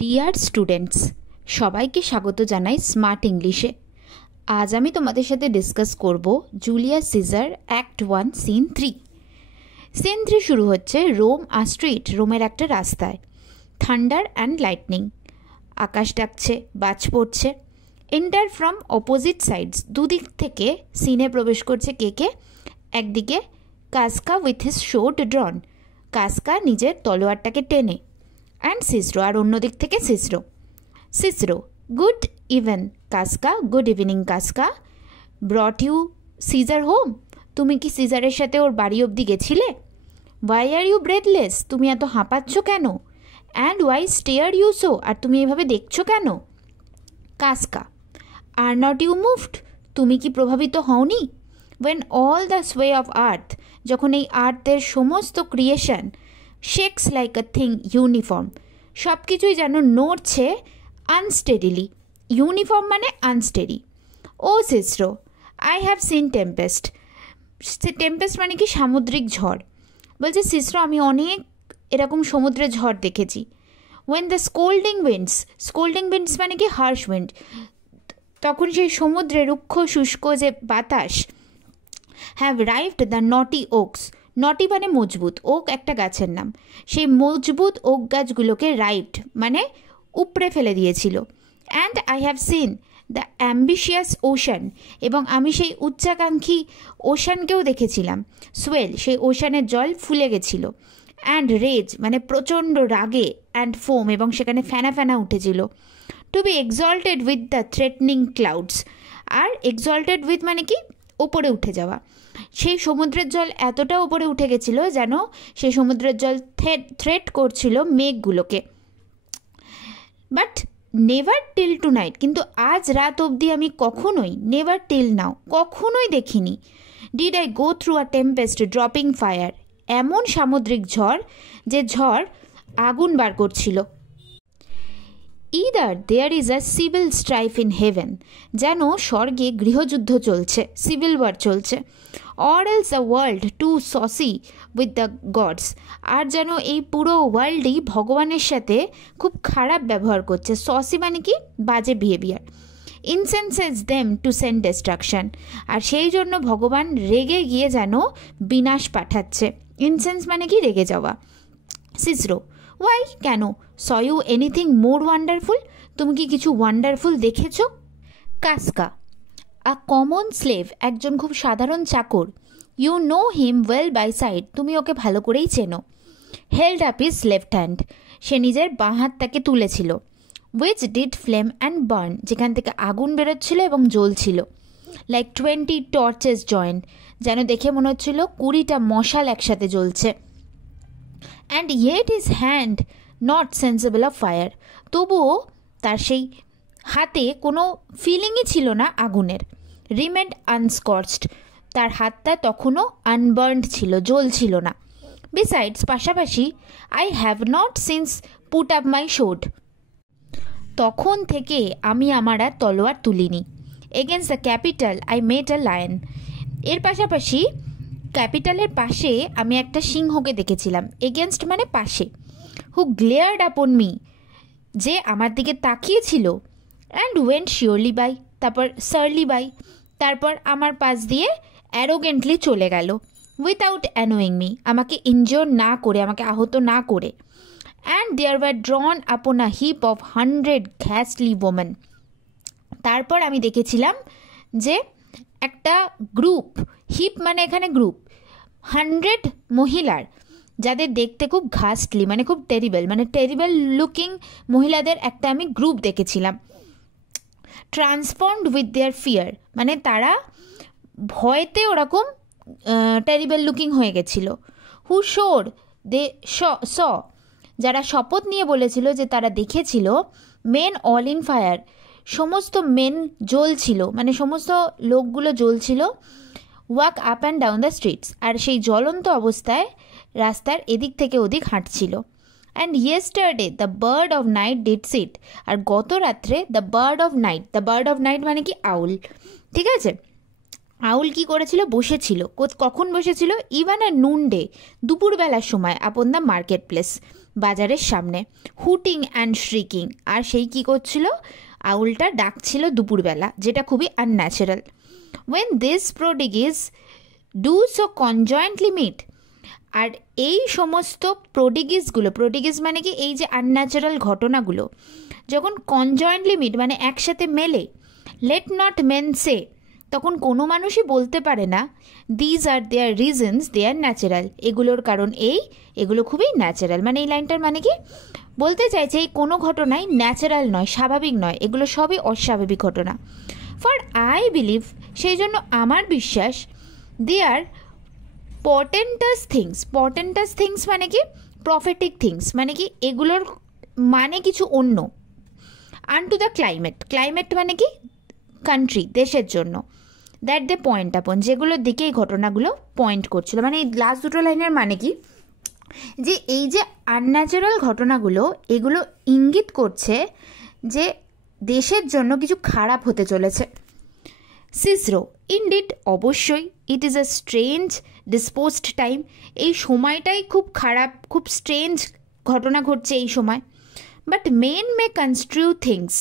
Dear students, সবাইকে স্বাগত জানাই স্মার্ট ইংলিশে। আজ আমি তোমাদের সাথে ডিসকাস করব Julius Caesar act 1 scene 3। Scene 3 শুরু হচ্ছে রোম আ স্ট্রিট, রোমের একটা রাস্তায়। থান্ডার অ্যান্ড লাইটনিং, আকাশ ডাকছে, বাজ পড়ছে। এন্টার ফ্রম অপোজিট সাইডস, দুদিক থেকে সিনে প্রবেশ করছে কে কে? একদিকে কাসকা উইথ হিজ শোর্ড ড্রন, কাসকা নিজের তলোয়ারটাকে টেনে, অ্যান্ড সিসরো, আর অন্য দিক থেকে Cicero. Cicero, good even Casca, good evening Casca. Brought you Caesar home, তুমি কি সিজারের সাথে ওর বাড়ি অবধি গেছিলে? ওয়াই আর ইউ ব্রেথলেস, তুমি এত হাঁপাচ্ছ কেন? And why stare you so, আর তুমি এভাবে দেখছো কেন? Casca, are not you moved, তুমি কি প্রভাবিত হওনি? When all the sway of earth, যখন এই আর্থের সমস্ত creation shakes like a thing uniform, সব কিছুই যেন নড়ছে আনস্টেডিলি। ইউনিফর্ম মানে unsteady. O Cicero, I have seen tempest. Tempest মানে কি? সামুদ্রিক ঝড়। বলছে সিসরো, আমি অনেক এরকম সমুদ্রের ঝড় দেখেছি। When the scolding winds, scolding winds মানে কি? Harsh wind. তখন সেই সমুদ্রে রুক্ষ শুষ্ক যে বাতাস, have rived the knotty oaks, knotty মানে মজবুত, ওক একটা গাছের নাম, সেই মজবুত ওক গাছগুলোকে রাইভড মানে উপড়ে ফেলে দিয়েছিল। And I have seen the ambitious ocean, এবং আমি সেই উচ্চাকাঙ্ক্ষী ওশানকেও দেখেছিলাম। সোয়েল, সেই ওশানের জল ফুলে গেছিল। অ্যান্ড রেজ মানে প্রচণ্ড রাগে, অ্যান্ড ফোম, এবং সেখানে ফেনা ফেনা উঠেছিল। To be exalted with the threatening clouds, আর এক্সল্টেড উইথ মানে কি? ওপরে উঠে যাওয়া। সেই সমুদ্রের জল এতটা ওপরে উঠে গেছিল যেন সেই সমুদ্রের জল থ্রেট করছিল মেঘগুলোকে। But never till tonight, কিন্তু আজ রাত অবধি আমি কখনোই, নেভার টিল নাও, কখনোই দেখিনি। Did I go through a tempest dropping fire, এমন সামুদ্রিক ঝড় যে ঝড় আগুন বার করছিল। Either there is a civil strife in heaven, যেন স্বর্গে গৃহযুদ্ধ চলছে, সিভিল ওয়ার চলছে। Or else the world too saucy with the gods, আর যেন এই পুরো ওয়ার্ল্ডই ভগবানের সাথে খুব খারাপ ব্যবহার করছে। সসি মানে কি? বাজে behaviour. Incenses them to send destruction, আর সেই জন্য ভগবান রেগে গিয়ে যেন বিনাশ পাঠাচ্ছে। ইনসেন্স মানে কি? রেগে যাওয়া। সিসরো, ওয়াই, কেন? Saw you anything more wonderful, তুমি কি কিছু ওয়ান্ডারফুল দেখেছ? কাসকা, আ কমন স্লেভ, একজন খুব সাধারণ চাকর। You know him well by sight, তুমি ওকে ভালো করেই চেনো। Held up his left hand, সে নিজের বাঁ হাতটাকে তুলেছিল। Which did flame and burn, যেখান থেকে আগুন বেরোচ্ছিল এবং জ্বলছিল। লাইক 20 টর্চেস জয়েন্ট, যেন দেখে মনে হচ্ছিল 20টা মশাল একসাথে জ্বলছে। And yet his hand not sensible of fire, তবুও তার সেই হাতে কোনো ফিলিংই ছিল না আগুনের। রিমেন্ড আনস্কর্চড, তার হাতটা তখনও আনবার্নড ছিল, জ্বলছিল না। বিসাইডস, পাশাপাশি, I have not since put up my showed, তখন থেকে আমি আমার আর তলোয়ার তুলিনি। Against the capital I met a lion, এর পাশাপাশি ক্যাপিটালের পাশে আমি একটা সিংহকে দেখেছিলাম। এগেনস্ট মানে পাশে। হু গ্লেয়ার্ড আপন মি, যে আমার দিকে তাকিয়েছিল। অ্যান্ড ওয়েন্ট শিওরলি বাই, তারপর সারলি বাই, তারপর আমার পাশ দিয়ে অ্যারোগেন্টলি চলে গেল। উইথাউট অ্যানোয়িং মি, আমাকে ইনজিওর না করে, আমাকে আহত না করে। অ্যান্ড দেয়ার ওয়ার ড্রন আপন আ হিপ অফ 100 ঘ্যাস্টলি ওমেন, তারপর আমি দেখেছিলাম যে একটা গ্রুপ, হিপ মানে এখানে গ্রুপ, 100 মহিলার, যাদের দেখতে খুব ঘাস্টলি মানে খুব টেরিবল, মানে টেরিবল লুকিং মহিলাদের একটা আমি গ্রুপ দেখেছিলাম। ট্রান্সফর্মড উইথ দেয়ার ফিয়ার, মানে তারা ভয়তে ওরকম টেরিবল লুকিং হয়ে গেছিল। হু শোর দে স, যারা শপথ নিয়ে বলেছিল যে তারা দেখেছিল। মেন অল ইন ফায়ার, সমস্ত মেন জ্বলছিল, মানে সমস্ত লোকগুলো জ্বলছিল। Walk up and down the streets, আর সেই জ্বলন্ত অবস্থায় রাস্তার এদিক থেকে ওদিক হাঁটছিল। And yesterday the bird of night did sit, আর গত রাত্রে the bird of night, the bird of night মানে কি? আউল, ঠিক আছে। আউল কি করেছিল? বসেছিল। কখন বসেছিল? ইভান আর নুন ডে, দুপুরবেলার সময়, আপন দ্য মার্কেট প্লেস, বাজারের সামনে, হুটিং অ্যান্ড শ্রিকিং। আর সেই কী করছিল? আউলটা ডাকছিল দুপুরবেলা, যেটা খুবই unnatural. When this prodigies do so conjointly meet, আর এই সমস্ত প্রোডিগিস মানে কি, এই যে আনন্যাচারাল ঘটনাগুলো যখন কনজয়েন্টলি মিট মানে একসাথে মেলে, লেট নট মেন সে, তখন কোনো মানুষই বলতে পারে না these are their reasons, they are natural, এগুলোর কারণ এগুলো খুবই ন্যাচারাল। মানে এই লাইনটার মানে কি বলতে চাইছে, এই কোনো ঘটনাই ন্যাচারাল নয়, স্বাভাবিক নয়, এগুলো সবই অস্বাভাবিক ঘটনা। ফর আই বিলিভ, সেই জন্য আমার বিশ্বাস, দে আর পটেন্টাস থিংস মানে কি প্রফেটিক থিংস, মানে কি এগুলোর মানে কিছু অন্য। আনটু দ্য ক্লাইমেট মানে কি কান্ট্রি, দেশের জন্য, দ্যাট দে পয়েন্ট আপন, যেগুলোর দিকে এই ঘটনাগুলো পয়েন্ট করছিল। মানে এই লাস্ট দুটো লাইনের মানে কি, যে এই যে আনন্যাচারাল ঘটনাগুলো এগুলো ইঙ্গিত করছে যে দেশের জন্য কিছু খারাপ হতে চলেছে। সিসরো, ইনডিড, অবশ্যই, ইট is a strange disposed time, এই সময়টাই খুব খারাপ, খুব স্ট্রেঞ্জ ঘটনা ঘটছে এই সময়। বাট মেন মে কনস্ট্রিউ থিংস,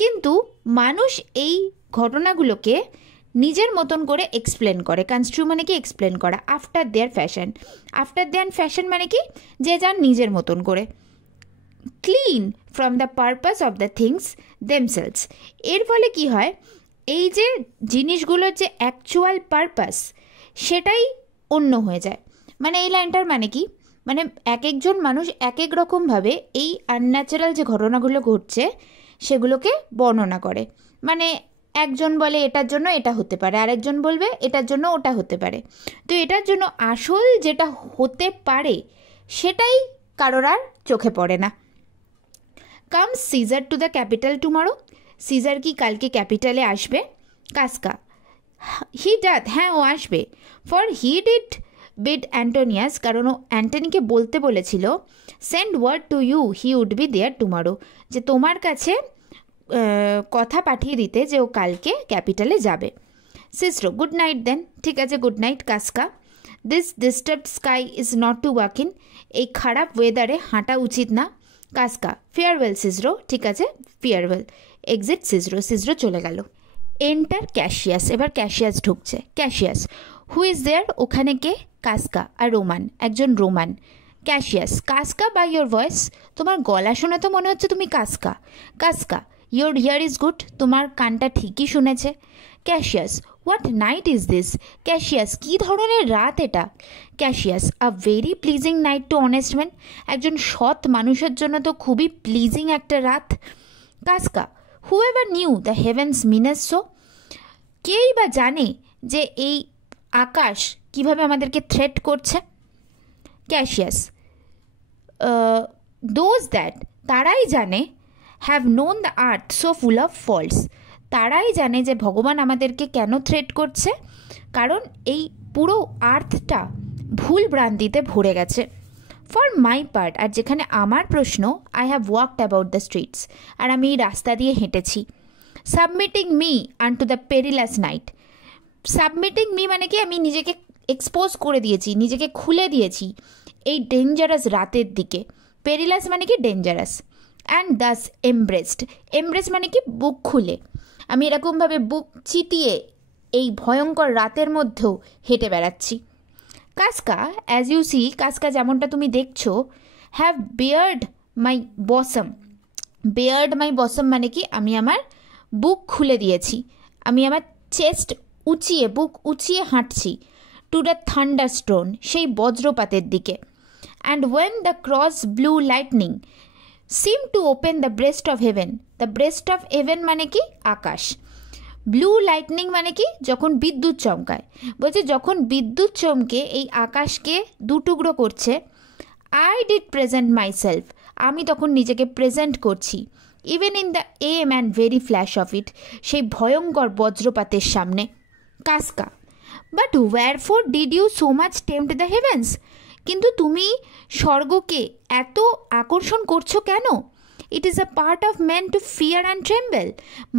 কিন্তু মানুষ এই ঘটনাগুলোকে নিজের মতন করে এক্সপ্লেন করে। কনস্ট্রিউ মানে কি এক্সপ্লেন করা। আফটার দেয়ার ফ্যাশন মানে কি যে যার নিজের মতন করে। Clean from the purpose of the things themselves, এর ফলে কি হয়, এই যে জিনিসগুলোর যে অ্যাকচুয়াল পারপাস সেটাই অন্য হয়ে যায়। মানে এই লাইনটার মানে কি, মানে এক একজন মানুষ এক এক রকমভাবে এই আনন্যাচারাল যে ঘটনাগুলো ঘটছে সেগুলোকে বর্ণনা করে। মানে একজন বলে এটার জন্য এটা হতে পারে, আরেকজন বলবে এটার জন্য ওটা হতে পারে। তো এটার জন্য আসল যেটা হতে পারে সেটাই কারোর আর চোখে পড়ে না। Come Caesar to the Capitol tomorrow, Caesar কি কালকে ক্যাপিটালে আসবে? কাসকা, হি ডাথ, হ্যাঁ ও আসবে। ফর হি ডিড বিড অ্যান্টোনিয়াস, কারণ ও অ্যান্টনিকে বলতে বলেছিল, send word to you he would be there tomorrow, যে তোমার কাছে কথা পাঠিয়ে দিতে যে ও কালকে ক্যাপিটালে যাবে। সিসরো, গুড নাইট দেন, ঠিক আছে good night Casca. This disturbed sky is not to walk in, এই খারাপ ওয়েদারে হাঁটা উচিত না। কাসকা, ফেয়ারওয়েল সিসরো, ঠিক আছে ফেয়ারওয়েল। এক্সিট সিসরো চলে গেল। এন্টার ক্যাশিয়াস, এবার ক্যাশিয়াস ঢুকছে। ক্যাশিয়াস, হু ইজ দেয়ার, ওখানে কে? কাসকা আর রোমান, একজন Roman. Cassius, Casca by your voice, তোমার গলা শুনে তো মনে হচ্ছে তুমি Casca. Casca, your hear is good, তোমার কানটা ঠিকই শুনেছে। Cassius, what night is this, Cassius কী ধরনের রাত এটা? Cassius, a very pleasing night to honest man, একজন সৎ মানুষের জন্য তো খুবই প্লিজিং একটা রাত। কাসকা, হু ever knew the heavens menace so, কেই বা জানে যে এই আকাশ কিভাবে আমাদেরকে থ্রেট করছে? ক্যাশিয়াস, দোজ দ্যাট, তারাই জানে, have known the earth so full of faults, তারাই জানে যে ভগবান আমাদেরকে কেন থ্রেট করছে, কারণ এই পুরো আর্থটা ভুল ভ্রান্তিতে ভরে গেছে। ফর মাই পার্ট, আর যেখানে আমার প্রশ্ন, I have walked about the streets, আর আমি এই রাস্তা দিয়ে হেঁটেছি। Submitting me unto the perilous night, submitting me মানে কি আমি নিজেকে এক্সপোজ করে দিয়েছি, নিজেকে খুলে দিয়েছি এই ডেঞ্জারাস রাতের দিকে। পেরিলাস মানে কি ডেঞ্জারাস। অ্যান্ড দাস এমব্রেসড মানে কি বুক খুলে, আমি এরকমভাবে বুক চিতিয়ে এই ভয়ঙ্কর রাতের মধ্যেও হেঁটে বেড়াচ্ছি। কাসকা, অ্যাজ ইউ সি, কাসকা যেমনটা তুমি দেখছো, হ্যাভ বেয়ার্ড মাই বসম মানে কি আমি আমার বুক খুলে দিয়েছি, আমি আমার চেস্ট উঁচিয়ে, বুক উঁচিয়ে হাঁটছি। টু দ্য থান্ডার স্টোন, সেই বজ্রপাতের দিকে। And when the cross blue lightning seem to open the breast of heaven, the breast of heaven মানে কি আকাশ। ব্লু লাইটনিং মানে কি যখন বিদ্যুৎ চমকায়, বলছে যখন বিদ্যুৎ চমকে এই আকাশকে দুটুকরো করছে। I did present myself, আমি তখন নিজেকে প্রেজেন্ট করছি। Even in the aim and very flash of it, সেই ভয়ঙ্কর বজ্রপাতের সামনে। Casca, but wherefore did you so much tempt the heavens, কিন্তু তুমি স্বর্গকে এত আকর্ষণ করছো কেন? It is a part of man to fear and tremble,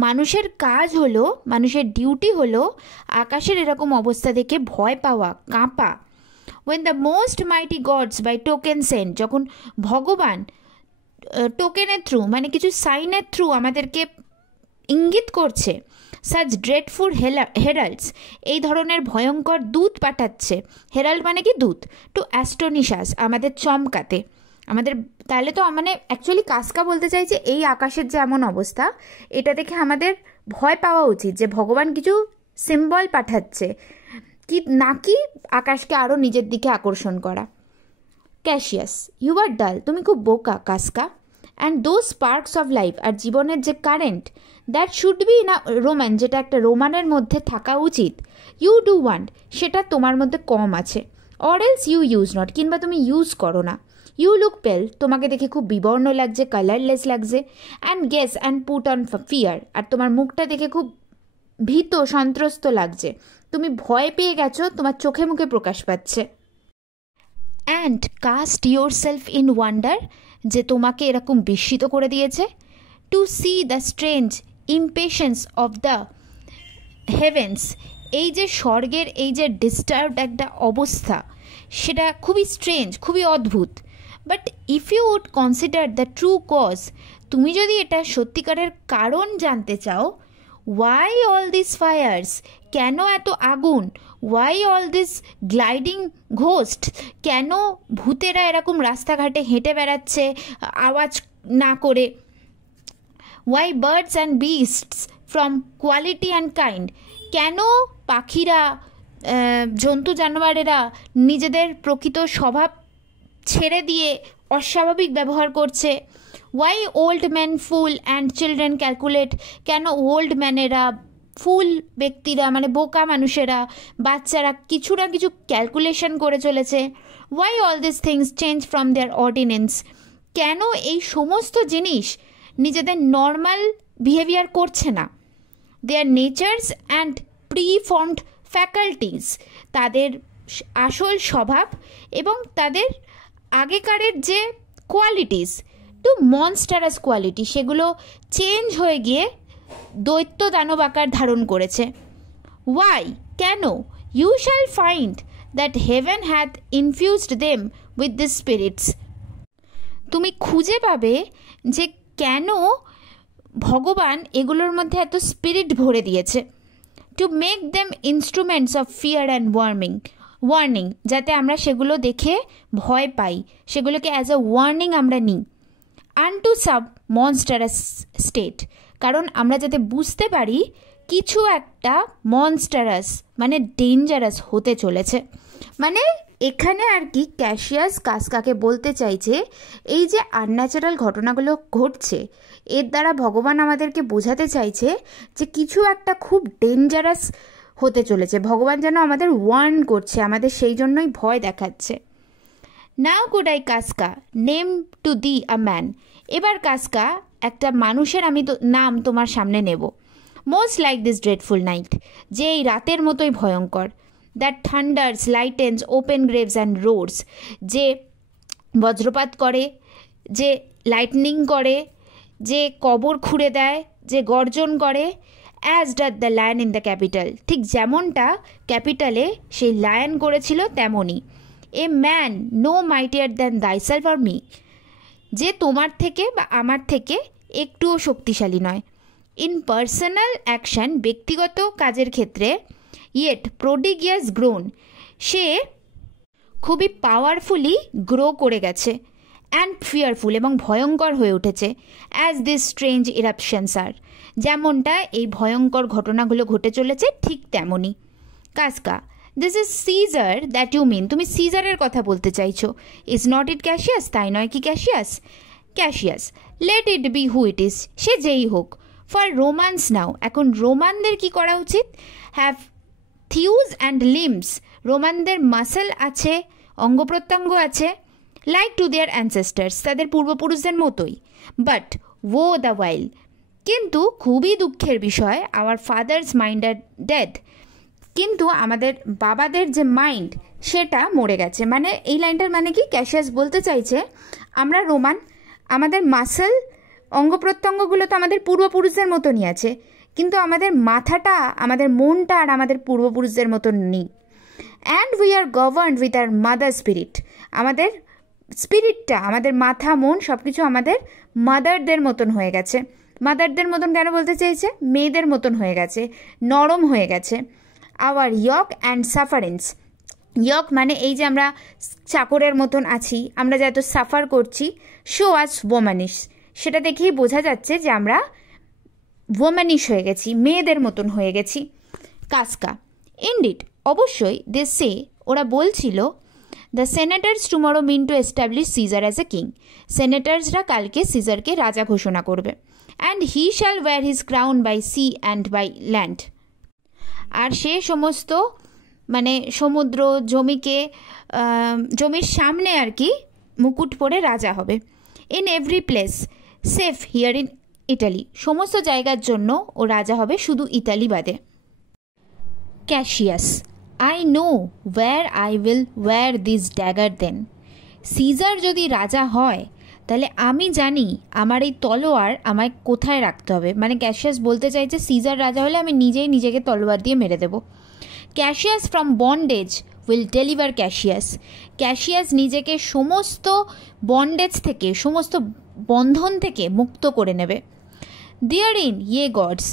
মানুষের কাজ হলো, মানুষের ডিউটি হলো আকাশের এরকম অবস্থা দেখে ভয় পাওয়া, কাঁপা। when the most mighty gods by token sent, যখন ভগবান টোকেনের থ্রু মানে কিছু সাইনের থ্রু আমাদেরকে ইঙ্গিত করছে, such dreadful heralds, এই ধরনের ভয়ঙ্কর দূত পাঠাচ্ছে, হেরাল্ড মানে কি দূত, টু অ্যাস্টনিশ আস, আমাদের চমকাতে, আমাদের, তাহলে তো মানে অ্যাকচুয়ালি কাসকা বলতে চাইছে এই আকাশের যে এমন অবস্থা, এটা দেখে আমাদের ভয় পাওয়া উচিত যে ভগবান কিছু সিম্বল পাঠাচ্ছে, কি নাকি আকাশকে আরও নিজের দিকে আকর্ষণ করা। ক্যাশিয়াস, ইউ আর ডাল, তুমি খুব বোকা Casca, and those sparks of life, আর জীবনের যে কারেন্ট, দ্যাট শুড বি না রোমান, যেটা একটা রোমানের মধ্যে থাকা উচিত, ইউ ডু ওয়ান্ট, সেটা তোমার মধ্যে কম আছে, or else you use not, কিংবা তুমি ইউজ করো না। ইউ লুক পেল, তোমাকে দেখে খুব বিবর্ণ লাগছে, কালারলেস লাগছে, and gaze and put on fear, আর তোমার মুখটা দেখে খুব ভীত সন্ত্রস্ত লাগছে, তুমি ভয় পেয়ে গেছো, তোমার চোখে মুখে প্রকাশ পাচ্ছে। And cast yourself in wonder, যে তোমাকে এরকম বিস্মিত করে দিয়েছে, to see the strange impatience of the heavens, এই যে স্বর্গের এই যে ডিস্টার্বড একটা অবস্থা, সেটা খুবই স্ট্রেঞ্জ, খুবই অদ্ভুত। But if you would consider the true cause, তুমি যদি এটা সত্যিকারের কারণ জানতে চাও, ওয়াই অল দিস ফায়ার্স, কেন এত আগুন, why all this gliding ghost, কেন ভূতেরা এরকম রাস্তাঘাটে হেঁটে বেড়াচ্ছে আওয়াজ না করে, why birds and beasts from quality and kind, কেন পাখিরা জন্তু জানোয়ারেরা নিজেদের প্রকৃত স্বভাব ছেড়ে দিয়ে অস্বাভাবিক ব্যবহার করছে, why old man fool and children calculate, কেন ওল্ড ম্যানেরা, ফুল ব্যক্তিরা মানে বোকা মানুষেরা, বাচ্চারা কিছু না কিছু ক্যালকুলেশন করে চলেছে, why all this things change from their ordinance, কেন এই সমস্ত জিনিস নিজেদের নর্মাল বিহেভিয়ার করছে না, their natures and preformed faculties, তাদের আসল স্বভাব এবং তাদের আগেকারের যে কোয়ালিটিস, টু মনস্টারাস কোয়ালিটি, সেগুলো চেঞ্জ হয়ে গিয়ে দৈত্য দানব আকার ধারণ করেছে। ওয়াই, কেন, you shall find that heaven hath infused them with this spirits, তুমি খুঁজে পাবে যে কেন ভগবান এগুলোর মধ্যে এত স্পিরিট ভরে দিয়েছে, to make them instruments of fear and warning, যাতে আমরা সেগুলো দেখে ভয় পাই, সেগুলোকে অ্যাজ আ ওয়ার্নিং আমরা নিই, আনটু সাব মনস্টারাস স্টেট, কারণ আমরা যাতে বুঝতে পারি কিছু একটা মনস্টারাস মানে ডেঞ্জারাস হতে চলেছে। মানে এখানে আর কি ক্যাশিয়াস কাসকাকে বলতে চাইছে এই যে আনন্যাচারাল ঘটনাগুলো ঘটছে, এর দ্বারা ভগবান আমাদেরকে বোঝাতে চাইছে যে কিছু একটা খুব ডেঞ্জারাস হতে চলেছে, ভগবান যেন আমাদের ওয়ার্ন করছে, আমাদের সেই জন্যই ভয় দেখাচ্ছে। Now could I Casca name to thee a man, এবার কাসকা একটা মানুষের আমি নাম তোমার সামনে নেব, most like this dreadful night, যে এই রাতের মতোই ভয়ঙ্কর, that thunders lightens open graves and roars, যে বজ্রপাত করে, যে লাইটনিং করে, যে কবর খুঁড়ে দেয়, যে গর্জন করে, as doth the lion in the Capitol, ঠিক যেমনটা ক্যাপিটালে সেই লায়ন করেছিল তেমনই, a man no mightier than thyself or me, যে তোমার থেকে বা আমার থেকে একটুও শক্তিশালী নয়, ইন পার্সোনাল অ্যাকশন, ব্যক্তিগত কাজের ক্ষেত্রে, ইয়েট প্রোডিগিয়াস গ্রোন, সে খুবই পাওয়ারফুলি গ্রো করে গেছে, অ্যান্ড ফিয়ারফুল, এবং ভয়ঙ্কর হয়ে উঠেছে, as this strange eruptions are, যেমনটা এই ভয়ঙ্কর ঘটনাগুলো ঘটে চলেছে ঠিক তেমনই। Casca, this is Caesar that you mean, তুমি সিজারের কথা বলতে চাইছো, ইজ নট ইট ক্যাশিয়াস, তাই নয় কি Cassius? Cassius, let it be who it is, সে যেই হোক, ফর রোমান্স নাও, এখন রোমানদের কি করা উচিত, হ্যাভ থিউজ অ্যান্ড লিমস, রোমানদের মাসেল আছে, অঙ্গ প্রত্যঙ্গ আছে, লাইক টু দেয়ার অ্যানসেস্টার্স, তাদের পূর্বপুরুষদের মতোই, বাট ও দ্য ওয়াইল, কিন্তু খুবই দুঃখের বিষয়, আওয়ার ফাদার্স মাইন্ড আর ডেড, কিন্তু আমাদের বাবাদের যে মাইন্ড সেটা মরে গেছে। মানে এই লাইনটার মানে কি, ক্যাশিয়াস বলতে চাইছে আমরা রোমান, আমাদের মাসেল অঙ্গ প্রত্যঙ্গগুলো তো আমাদের পূর্বপুরুষদের মতনই আছে, কিন্তু আমাদের মাথাটা, আমাদের মনটা আর আমাদের পূর্বপুরুষদের মতন নেই। And we are governed with our mother spirit. আমাদের স্পিরিটটা, আমাদের মাথা মন সব কিছু আমাদের মাদারদের মতন হয়ে গেছে। মাদারদের মতন কেন বলতে চাইছে? মেয়েদের মতন হয়ে গেছে, নরম হয়ে গেছে। আওয়ার ইয়ক অ্যান্ড সাফারেন্স, ইয়ক মানে এই যে আমরা চাকরের মতন আছি, আমরা যে এত সাফার করছি, শো আস ওম্যানিশ, সেটা দেখেই বোঝা যাচ্ছে যে আমরা ওম্যানিশ হয়ে গেছি, মেয়েদের মতন হয়ে গেছি। কাসকা, ইনডিড, অবশ্যই, দে সে, ওরা বলছিল, the senators tomorrow mean to establish Caesar as a king, সেনেটার্সরা কালকে সিজারকে রাজা ঘোষণা করবে। And he shall wear his crown by sea and by land, আর সে সমস্ত মানে সমুদ্র জমির সামনে আর কি মুকুট পরে রাজা হবে। In every place save here in Italy, সমস্ত জায়গার জন্য ও রাজা হবে, শুধু ইতালি বাদে। Cassius, I know where I will wear this dagger then, Caesar যদি রাজা হয় তাহলে আমি জানি আমার এই তলোয়ার আমায় কোথায় রাখতে হবে। মানে ক্যাশিয়াস বলতে চাইছে সিজার রাজা হলে আমি নিজেই নিজেকে তলোয়ার দিয়ে মেরে দেব। Caseous from bondage will deliver caseous, caseous নিজেকে সমস্ত বন্ডেজ থেকে, সমস্ত বন্ধন থেকে মুক্ত করে নেবে। দেয়ার ইন ইয়ে গডস,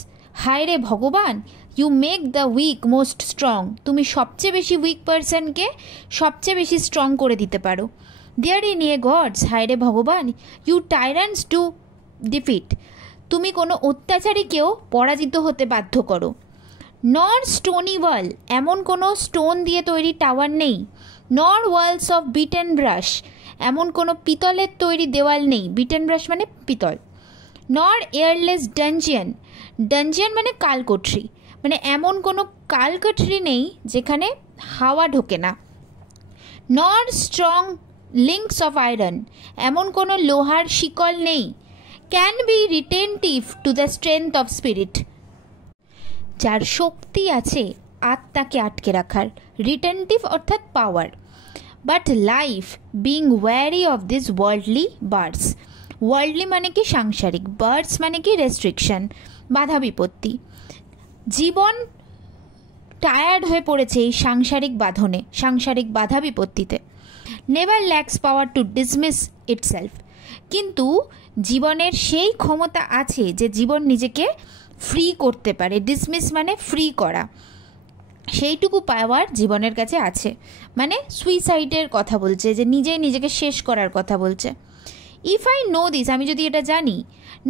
হায় রে ভগবান, you make the weak most strong, তুমি সবচেয়ে বেশি উইক পারসনকে সবচেয়ে বেশি স্ট্রং করে দিতে পারো। দেয়ার ইন ইয়ে গডস, হায় রে ভগবান, ইউ টাইরান্স টু ডিফিট, তুমি কোনো অত্যাচারীকেও পরাজিত হতে বাধ্য করো। নর স্টোনি ওয়াল, এমন কোনো স্টোন দিয়ে তৈরি টাওয়ার নেই। নর ওয়ালস অফ বিটেন ব্রাশ, এমন কোনো পিতলের তৈরি দেওয়াল নেই। বিটেন ব্রাশ মানে পিতল। নর এয়ারলেস ডানজিয়ান, ডানজিয়ান মানে কালকোঠরি, মানে এমন কোনো কালকোঠরি নেই যেখানে হাওয়া ঢোকে না। নর স্ট্রং লিঙ্কস অফ আয়রন, এমন কোনো লোহার শিকল নেই। Can be retentive to the strength of spirit, যার শক্তি আছে আত্মাকে আটকে রাখার, রিটেনটিভ অর্থাৎ power. But life being weary of this worldly birds, worldly মানে কি সাংসারিক, বার্ডস মানে কি রেস্ট্রিকশন, বাধা বিপত্তি। জীবন টায়ার্ড হয়ে পড়েছে এই সাংসারিক বাঁধনে, সাংসারিক বাধা বিপত্তিতে। Never lacks power to dismiss itself, কিন্তু জীবনের সেই ক্ষমতা আছে যে জীবন নিজেকে ফ্রি করতে পারে। ডিসমিস মানে ফ্রি করা, সেইটুকু পাওয়ার জীবনের কাছে আছে। মানে সুইসাইডের কথা বলছে, যে নিজেই নিজেকে শেষ করার কথা বলছে। ইফ আই নো দিস, আমি যদি এটা জানি,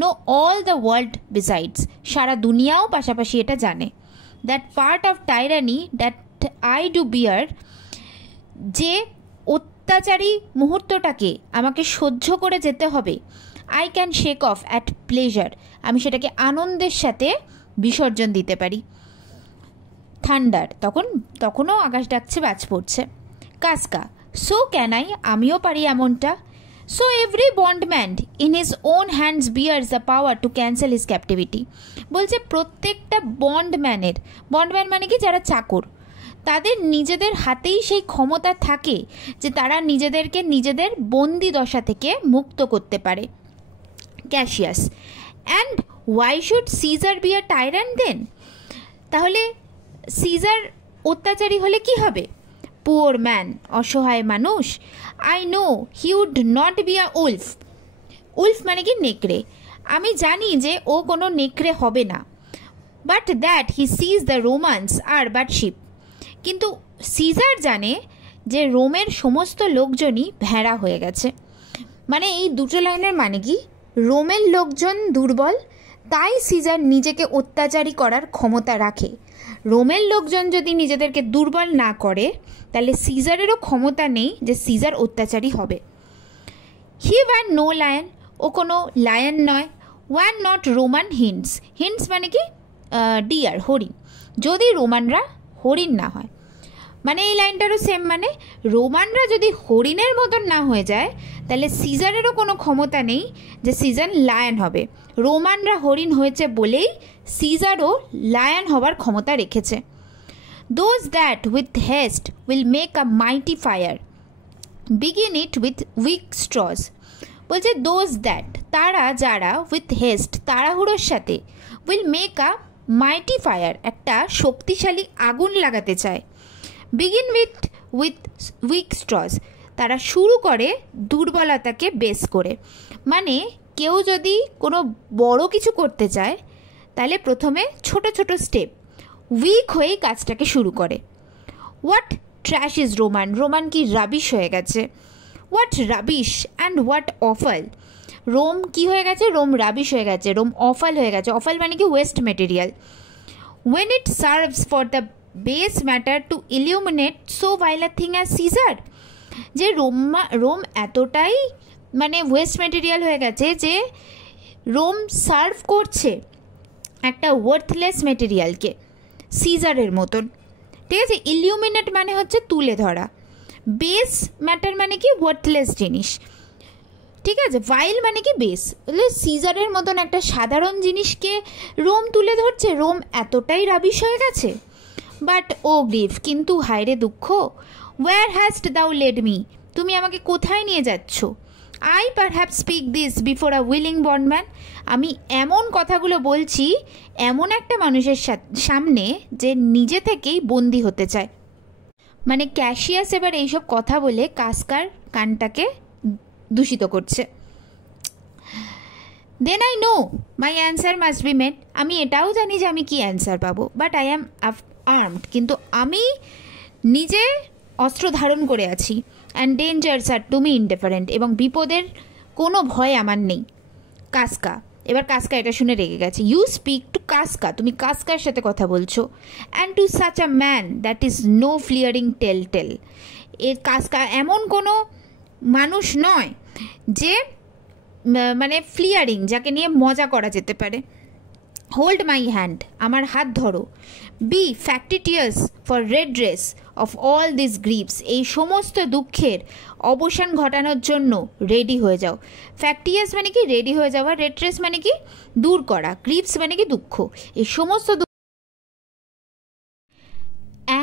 know all the world besides, সারা দুনিয়াও পাশাপাশি এটা জানে। That part of tyranny that I do bear, যে অত্যাচারী মুহূর্তটাকে আমাকে সহ্য করে যেতে হবে, I can shake off at pleasure, আমি সেটাকে আনন্দের সাথে বিসর্জন দিতে পারি। থান্ডার, তখনও আকাশ ডাকছে, বাজ পড়ছে। কাসকা, সো ক্যান আই, আমিও পারি এমনটা। So every bondman in his own hands bears the power to cancel his captivity, বলছে প্রত্যেকটা বন্ডম্যান মানে কি, যারা চাকর, তাদের নিজেদের হাতেই সেই ক্ষমতা থাকে যে তারা নিজেদেরকে নিজেদের বন্দি দশা থেকে মুক্ত করতে পারে। Cassius, and why should Caesar be a tyrant then, তাহলে সিজার অত্যাচারী হলে কি হবে? পুয়ার ম্যান, অসহায় মানুষ। I know he would not be a wolf, wolf মানে কি নেকড়ে, আমি জানি যে ও কোনো নেকড়ে হবে না। But that he sees the Romans are but sheep, কিন্তু সিজার জানে যে রোমের সমস্ত লোকজনই ভেড়া হয়ে গেছে। মানে এই দুটো লাইনের মানে কি, রোমের লোকজন দুর্বল, তাই সিজার নিজেকে অত্যাচারী করার ক্ষমতা রাখে। রোমের লোকজন যদি নিজেদেরকে দুর্বল না করে, তাহলে সিজারেরও ক্ষমতা নেই যে সিজার অত্যাচারী হবে। হি ওয়ান নো লায়ন, ও কোনো লায়ন নয়। One not Roman hints, hints মানে কি ডিয়ার, হরিণ, যদি রোমানরা হরিণ না হয়। মানে এই লাইনটারও সেম, মানে রোমানরা যদি হরিণের মতন না হয়ে যায়, তাহলে সিজারেরও কোনো ক্ষমতা নেই যে সিজার লায়ন হবে। রোমানরা হরিণ হয়েছে বলেই সিজারও লায়ন হবার ক্ষমতা রেখেছে। Those that with haste will make a mighty fire, begin it with weak straws, বলছে দোজ দ্যাট, তারা যারা, উইথ হেস্ট তাড়াহুড়োর সাথে, will make a mighty fire, একটা শক্তিশালী আগুন লাগাতে চায়। বিগিন উইথ উইক স্ট্রস, তারা শুরু করে দুর্বলতাকে বেস করে। মানে কেউ যদি কোনো বড় কিছু করতে চায় তাহলে প্রথমে ছোট ছোট স্টেপ উইক হয়েই কাজটাকে শুরু করে। What trash is Roman, Roman কি রাবিশ হয়ে গেছে। What rubbish and what offal, Rome কি হয়ে গেছে, রোম রাবিশ হয়ে গেছে, রোম অফল হয়ে গেছে। অফল মানে কি waste material. when it serves for the base matter to illuminate so vile a thing as Caesar, যে রোম এতটাই মানে ওয়েস্ট মেটেরিয়াল হয়ে গেছে যে রোম সার্ভ করছে একটা ওয়ার্থলেস মেটেরিয়ালকে, সিজারের মতন। ঠিক আছে, ইলিউমিনেট মানে হচ্ছে তুলে ধরা, বেস ম্যাটার মানে কি ওয়ার্থলেস জিনিস। ঠিক আছে, ভাইল মানে কি বেস, সিজারের মতন একটা সাধারণ জিনিসকে রোম তুলে ধরছে। রোম এতটাই রাবিশ হয়ে গেছে। বাট ও গ্রিফ, কিন্তু হায়রে দুঃখ, ওয়্যার হ্যাস্ট দাউ লেড মি, তুমি আমাকে কোথায় নিয়ে যাচ্ছ। I perhaps speak this before a willing bondman, আমি এমন কথাগুলো বলছি এমন একটা মানুষের সামনে যে নিজে থেকেই বন্দি হতে চায়। মানে ক্যাশিয়াস এবার এইসব কথা বলে কাস্কার কানটাকে দূষিত করছে। Then I know my answer must be made, আমি এটাও জানি যে আমি কি অ্যান্সার পাবো। বাট আই অ্যাম আর্মড, কিন্তু আমি নিজে অস্ত্র ধারণ করে আছি। And dangers are to me indifferent, এবং বিপদের কোনো ভয় আমার নেই। কাস্কা, এবার কাস্কা এটা শুনে রেগে গেছে। ইউ স্পিক টু কাস্কা, তুমি কাস্কার সাথে কথা বলছো। And to such a man that is no fleering tell. এর কাস্কা এমন কোনো মানুষ নয় যে মানে ফ্লিয়ারিং, যাকে নিয়ে মজা করা যেতে পারে। হোল্ড মাই হ্যান্ড, আমার হাত ধরো। Be factious for redress of all this griefs, এই সমস্ত দুঃখের অবসান ঘটানোর জন্য রেডি হয়ে যাও। ফ্যাক্টিয়াস মানে কি রেডি হয়ে যাওয়া, রেড্রেস মানে কি দূর করা, গ্রিপস মানে কি দুঃখ, এই সমস্ত।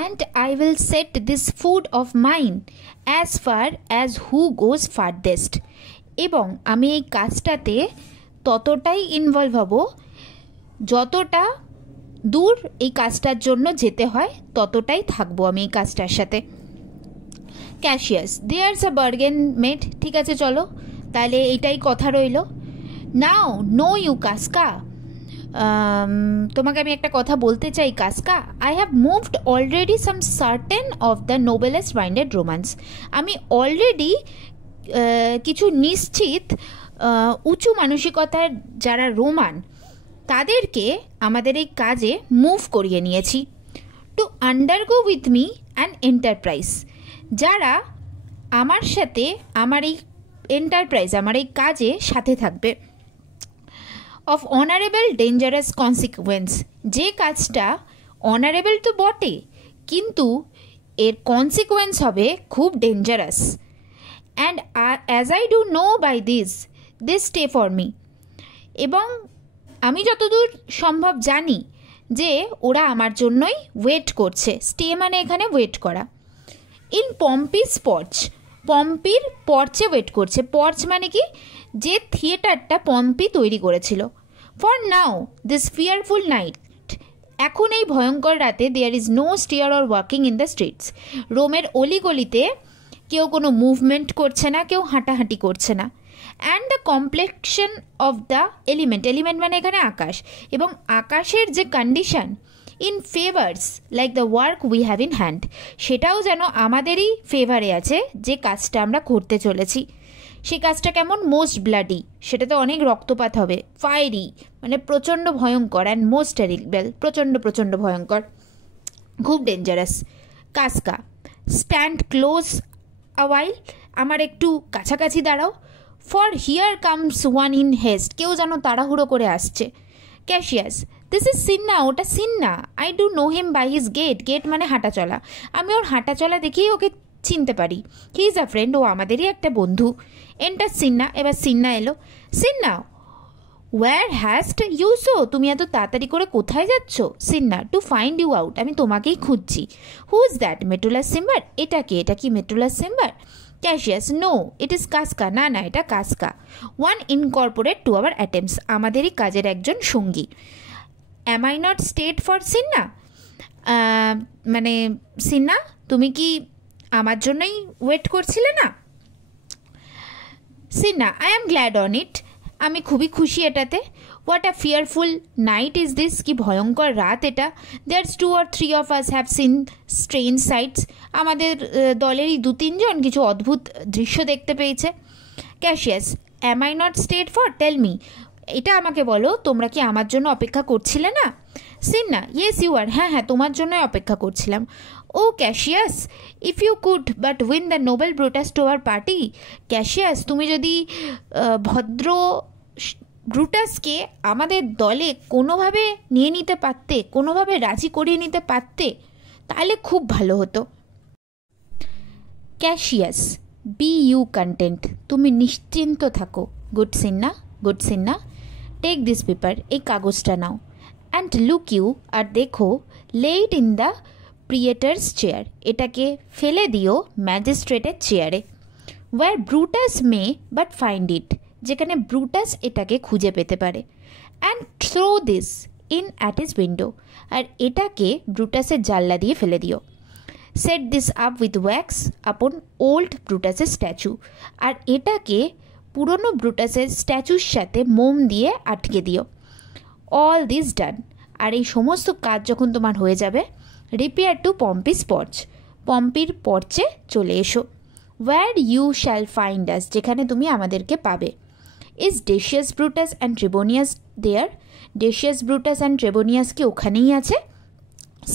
And I will set this food of mine as far as who goes farthest, এবং আমি এই কাজটাতে ততটাই ইনভলভ হব যতটা দূর এই কাজটার জন্য যেতে হয় ততটাই থাকবো আমি এই কাজটার সাথে। ক্যাশিয়াস, দেয়ার্স আ বার্গেন মেড, ঠিক আছে চলো তাহলে এইটাই কথা রইল। নাও নো ইউ কাস্কা, তোমাকে আমি একটা কথা বলতে চাই Casca. I have moved already some certain of the noblest minded Romans, আমি অলরেডি কিছু নিশ্চিত উঁচু মানসিকতার যারা রোমান তাদেরকে আমাদের এই কাজে মুভ করিয়ে নিয়েছি। To undergo with me an enterprise, যারা আমার সাথে আমার এই এন্টারপ্রাইজ আমার এই কাজে সাথে থাকবে। অফ অনারেবল ডেঞ্জারাস কনসিকুয়েন্স, যে কাজটা অনারেবল তো বটে কিন্তু এর কনসিকুয়েন্স হবে খুব dangerous. And as I do know by this stay for me, এবং আমি যতদূর সম্ভব জানি যে ওরা আমার জন্যই ওয়েট করছে। স্টে মানে এখানে ওয়েট করা। ইন পম্পিস পর্চ, পম্পির পর্চে ওয়েট করছে। পর্চ মানে কি যে থিয়েটারটা পম্পি তৈরি করেছিল। For now this fearful night, এখন এই ভয়ঙ্কর রাতে there is no stir or walking in the streets, রোমের অলিগলিতে কেউ কোনো মুভমেন্ট করছে না, কেউ হাঁটাহাঁটি করছে না। And the complexion of the element, element মানে এখানে আকাশ, এবং আকাশের যে condition in favours like the work we have in hand, সেটাও যেন আমাদেরই ফেভারে আছে যে কাজটা আমরা করতে চলেছি। সেই কাজটা কেমন? মোস্ট ব্লাডি, সেটাতে অনেক রক্তপাত হবে। ফায়ারি মানে প্রচণ্ড ভয়ঙ্কর। অ্যান্ড মোস্ট টেরিবল, প্রচণ্ড প্রচণ্ড ভয়ঙ্কর, খুব ডেঞ্জারাস। কাস্কা, স্ট্যান্ড ক্লোজ আওয়াইল, আমার একটু কাছাকাছি দাঁড়াও। For here comes one in heist, কেউ যেন তাড়াহুড়ো করে আসছে। ক্যাশিয়াস, দিস ইজ সিন্না, ওটা Cinna. I do know him by his gait, gait মানে হাঁটা চলা, আমি ওর হাঁটা চলা দেখেই ওকে চিনতে পারি। হি ইজ আ ফ্রেন্ড, ও আমাদেরই একটা বন্ধু। এন্টার সিন্না, এবার সিন্না এলো। Cinna, where haste you so, তুমি এত তাড়াতাড়ি করে কোথায় যাচ্ছ? Cinna, to find you out, আমি তোমাকেই খুঁজছি। Who is that? Metellus Cimber. এটা কে? এটা কি Metellus Cimber? Cassius, no it is Casca, না না এটা Casca. One incorporate to our attempts, আমাদেরই কাজের একজন সঙ্গী। Am I not stayed for Cinna, মানে সিন্না, তুমি কি আমার জন্যই ওয়েট করছিলে না? Cinna, I am glad on it. আমি খুবই খুশি এটাতে। What a fearful night is this, কি ভয়ঙ্কর রাত এটা। There's 2 or 3 of us have seen strange sights. আমাদের দলেরই 2-3 জন কিছু অদ্ভুত দৃশ্য দেখতে পেয়েছে। Cassius, am I not stayed for, tell me. এটা আমাকে বলো, তোমরা কি আমার জন্য অপেক্ষা করছিলে না? Cinna, yes you are. হ্যাঁ হ্যাঁ, তোমার জন্যই অপেক্ষা করছিলাম। O Cassius, if you could but win the noble Brutus to our party. Cassius, তুমি যদি ভদ্র ব্রুটাসকে আমাদের দলে কোনোভাবে নিয়ে নিতে পারতে, কোনোভাবে রাজি করিয়ে নিতে পারতে, তাহলে খুব ভালো হতো। ক্যাশিয়াস, বি ইউ কন্টেন্ট, তুমি নিশ্চিন্ত থাকো। Good Cinna, good Cinna, take this paper, এই কাগজটা নাও। অ্যান্ড লুক ইউ, আর দেখো, lay it in the praetor's chair, এটাকে ফেলে দিও ম্যাজিস্ট্রেটের চেয়ারে। Where Brutus may but find it, যেখানে ব্রুটাস এটাকে খুঁজে পেতে পারে। And throw this in at his window, আর এটাকে ব্রুটাসের জানলা দিয়ে ফেলে দিও। Set this up with wax upon old ব্রুটাসের স্ট্যাচু, আর এটাকে পুরনো ব্রুটাসের স্ট্যাচুর সাথে মোম দিয়ে আটকে দিও। অল দিস ডান, আর এই সমস্ত কাজ যখন তোমার হয়ে যাবে, রিপেয়ার টু পম্পিস পর্চ, পম্পির পর্চে চলে এসো। Where you shall find us, যেখানে তুমি আমাদেরকে পাবে। Is Decius Brutus and Trebonius there, Decius Brutus and Trebonius কি ওখানেই আছে?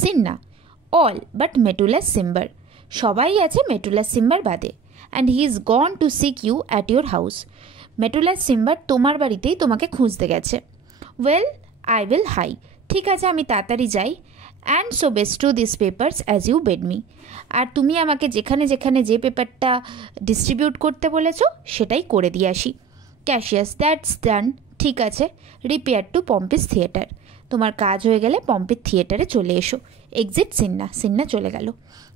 সিন্না, অল বাট মেটুলাস সিম্বার, সবাই আছে মেটুলাস সিম্বার বাদে। And he is gone to seek you at your house, Metellus Cimber তোমার বাড়িতেই তোমাকে খুঁজতে গেছে। ওয়েল, আই উইল হাই, ঠিক আছে আমি তাড়াতাড়ি যাই। And so bestow this papers as you bade me, আর তুমি আমাকে যেখানে যেখানে যে পেপারটা ডিস্ট্রিবিউট করতে বলেছো সেটাই করে দিয়ে আসি। ক্যাশিয়াস, দ্যাটস ডান, ঠিক আছে। রিপেয়ার টু পম্পিস থিয়েটার, তোমার কাজ হয়ে গেলে পম্পির থিয়েটারে চলে এসো। এক্সিট সিন্না, সিন্না চলে গেল।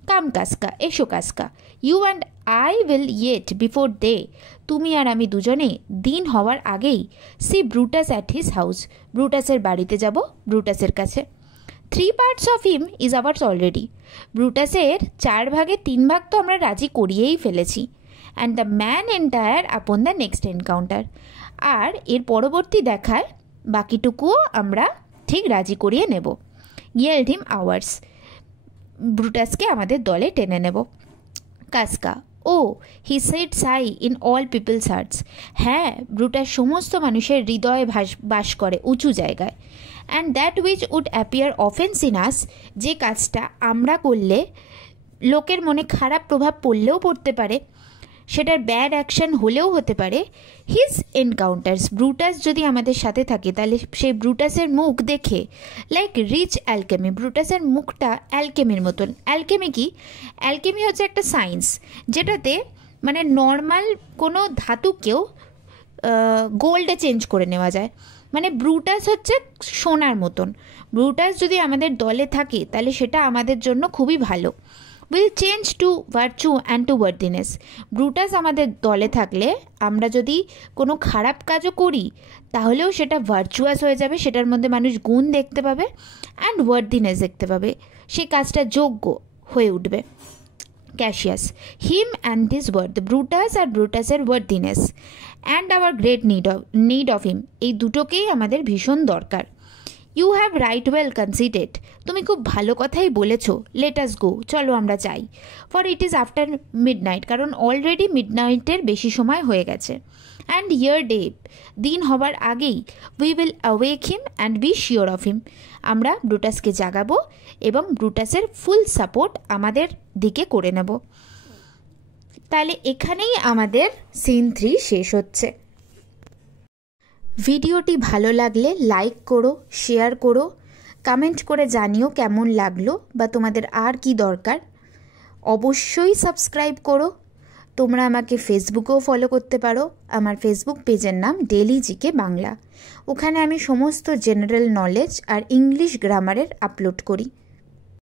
কাম কাস্কা, এসো Casca. You and I will yet before day, তুমি আর আমি দুজনে দিন হওয়ার আগেই see Brutus at his house, ব্রুটাসের বাড়িতে যাব, ব্রুটাসের কাছে। 3 parts of him is ours already, ব্রুটাসের 4 ভাগে 3 ভাগ তো আমরা রাজি করিয়েই ফেলেছি। And the man entire upon the next encounter, আর এর পরবর্তী দেখায় বাকিটুকুও আমরা ঠিক রাজি করিয়ে নেব। ইয়েল্ড হিম আওয়ার্স, ব্রুটাসকে আমাদের দলে টেনে নেব। Casca, O he sits high in all people's hearts, হ্যাঁ ব্রুটাস সমস্ত মানুষের হৃদয়ে বাস করে উঁচু জায়গায়। And that which would appear offence in us, যে কাজটা আমরা করলে লোকের মনে খারাপ প্রভাব পড়লেও পড়তে পারে, সেটার ব্যাড অ্যাকশন হলেও হতে পারে। হিজ এনকাউন্টার্স, ব্রুটাস যদি আমাদের সাথে থাকে তাহলে সেই ব্রুটাসের মুখ দেখে লাইক রিচ অ্যালকেমি, ব্রুটাসের মুখটা অ্যালকেমির মতন। অ্যালকেমি কি? অ্যালকেমি হচ্ছে একটা সায়েন্স যেটাতে মানে নর্মাল কোনো ধাতুকেও গোল্ডে চেঞ্জ করে নেওয়া যায়। মানে ব্রুটাস হচ্ছে সোনার মতন। ব্রুটাস যদি আমাদের দলে থাকে তাহলে সেটা আমাদের জন্য খুবই ভালো। Will change to virtue and to worthiness, Brutus আমাদের দলে থাকলে আমরা যদি কোনো খারাপ কাজও করি তাহলেও সেটা ভার্চুয়াস হয়ে যাবে, সেটার মধ্যে মানুষ গুণ দেখতে পাবে, অ্যান্ড ওয়ার্দিনেস দেখতে পাবে, সেই কাজটা যোগ্য হয়ে উঠবে। Cassius, him and this worth, Brutus আর ব্রুটাসের worthiness, and our great need of him, এই দুটোকেই আমাদের ভীষণ দরকার। You have right well conceited, তুমি খুব ভালো কথাই বলেছ। লেট আস গো, চলো আমরা যাই। For it is after midnight, কারণ অলরেডি মিডনাইটের বেশি সময় হয়ে গেছে। অ্যান্ড ইয়ার ডে, দিন হবার আগেই we will awake him and be sure of him, আমরা ব্রুটাসকে জাগাবো এবং ব্রুটাসের ফুল সাপোর্ট আমাদের দিকে করে নেব। তাহলে এখানেই আমাদের সিন 3 শেষ হচ্ছে। ভিডিওটি ভালো লাগলে লাইক করো, শেয়ার করো, কমেন্ট করে জানিও কেমন লাগলো বা তোমাদের আর কি দরকার। অবশ্যই সাবস্ক্রাইব করো। তোমরা আমাকে ফেসবুকেও ফলো করতে পারো, আমার ফেসবুক পেজের নাম ডেলি জিকে বাংলা। ওখানে আমি সমস্ত জেনারেল নলেজ আর ইংলিশ গ্রামারের আপলোড করি।